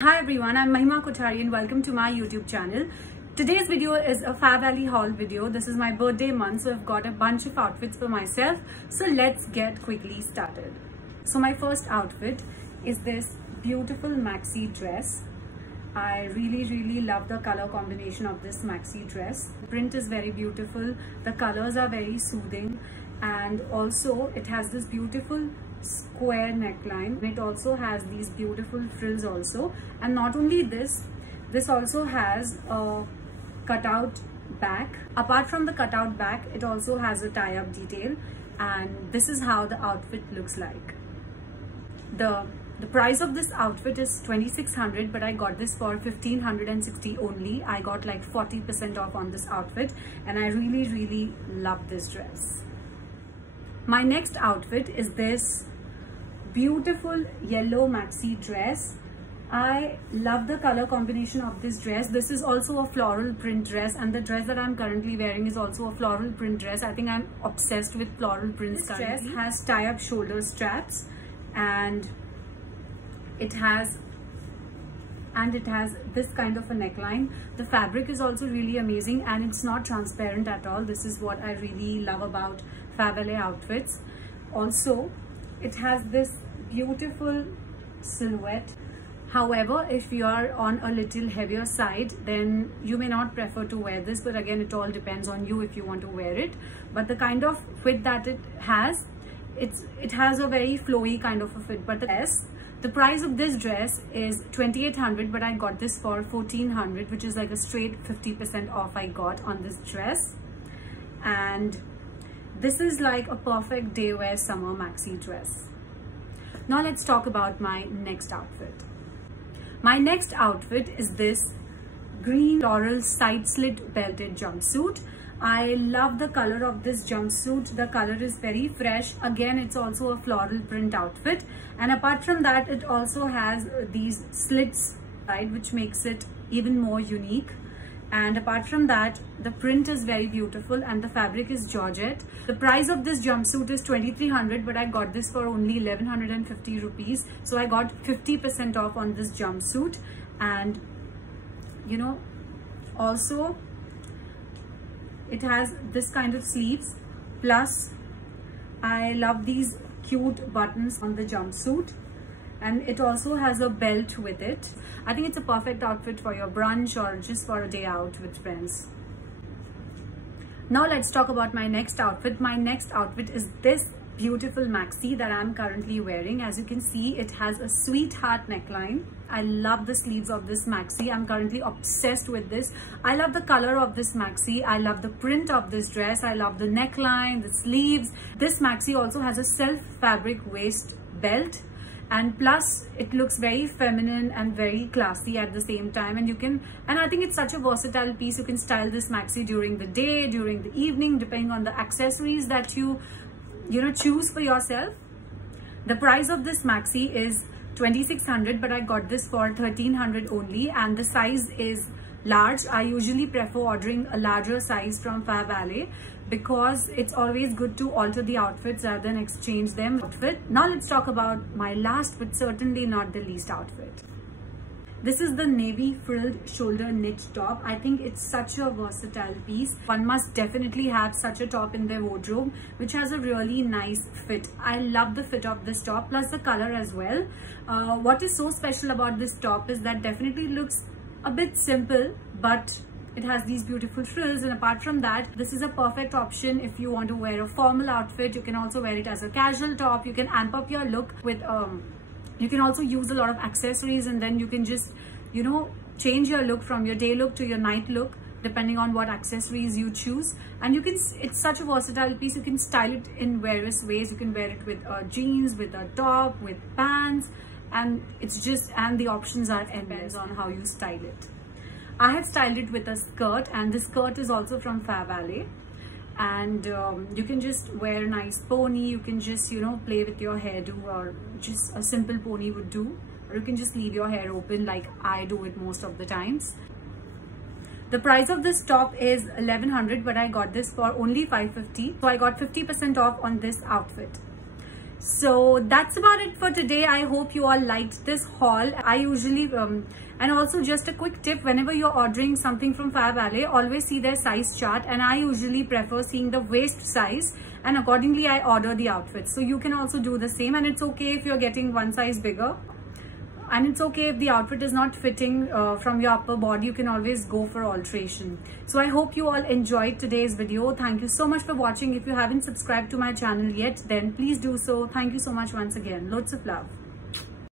Hi everyone, I'm Mahima Kothari and welcome to my YouTube channel. Today's video is a Fab Valley haul video. This is my birthday month, so I've got a bunch of outfits for myself. So let's get quickly started. So my first outfit is this beautiful maxi dress. I really love the color combination of this maxi dress. The print is very beautiful, the colors are very soothing, and also it has this beautiful square neckline. It also has these beautiful frills also, and not only this also has a cutout back. Apart from the cutout back, it also has a tie-up detail, and this is how the outfit looks like. The price of this outfit is 2600, but I got this for 1560 only. I got like 40% off on this outfit, and I really love this dress. My next outfit is this beautiful yellow maxi dress. I love the color combination of this dress. This is also a floral print dress, and the dress that I'm currently wearing is also a floral print dress. I think I'm obsessed with floral prints. This dress has tie-up shoulder straps, and it has this kind of a neckline. The fabric is also really amazing, and it's not transparent at all. This is what I really love about Fab Valley outfits. Also, it has this beautiful silhouette. However, if you are on a little heavier side, then you may not prefer to wear this, but again, it all depends on you if you want to wear it. But the kind of fit that it has a very flowy kind of a fit. But the price of this dress is 2800, but I got this for 1400, which is like a straight 50% off I got on this dress. And this is like a perfect day wear summer maxi dress. Now let's talk about my next outfit. My next outfit is this green floral side slit belted jumpsuit. I love the color of this jumpsuit. The color is very fresh. Again, it's also a floral print outfit, and apart from that, it also has these slits side, which makes it even more unique. And apart from that, the print is very beautiful and the fabric is georgette. The price of this jumpsuit is 2300, but I got this for only 1150 rupees. So I got 50% off on this jumpsuit. And you know, also it has this kind of sleeves, plus I love these cute buttons on the jumpsuit, and it also has a belt with it. I think it's a perfect outfit for your brunch or just for a day out with friends. Now let's talk about my next outfit. My next outfit is this beautiful maxi that I'm currently wearing. As you can see, it has a sweetheart neckline. I love the sleeves of this maxi. I'm currently obsessed with this. I love the color of this maxi. I love the print of this dress. I love the neckline, the sleeves. This maxi also has a self fabric waist belt, and plus it looks very feminine and very classy at the same time. And I think it's such a versatile piece. You can style this maxi during the day, during the evening, depending on the accessories that you choose for yourself. The price of this maxi is 2600, but I got this for 1300 only, and the size is large. I usually prefer ordering a larger size from Fab Valley because it's always good to alter the outfits rather than exchange them. Now let's talk about my last but certainly not the least outfit. This is the navy frilled shoulder knit top. I think it's such a versatile piece. One must definitely have such a top in their wardrobe, which has a really nice fit. I love the fit of this top, plus the color as well. What is so special about this top is that definitely looks a bit simple, but it has these beautiful frills. And apart from that, this is a perfect option if you want to wear a formal outfit. You can also wear it as a casual top. You can amp up your look with you can also use a lot of accessories, and then you can just, change your look from your day look to your night look, depending on what accessories you choose. And it's such a versatile piece. You can style it in various ways. You can wear it with jeans, with a top, with pants, and the options are endless on how you style it. I have styled it with a skirt, and this skirt is also from Fab Valley. And you can just wear a nice pony. You can just play with your hairdo, or just a simple pony would do, or you can just leave your hair open like I do it most of the times. The price of this top is 1100, but I got this for only 550, so I got 50% off on this outfit. So that's about it for today. I hope you all liked this haul. I usually and also just a quick tip, whenever you're ordering something from Fabvalley, always see their size chart, and I usually prefer seeing the waist size, and accordingly I order the outfits. So you can also do the same, and it's okay if you're getting one size bigger, and it's okay if the outfit is not fitting from your upper body. You can always go for alteration. So I hope you all enjoyed today's video. Thank you so much for watching. If you haven't subscribed to my channel yet, then please do so. Thank you so much once again. Loads of love.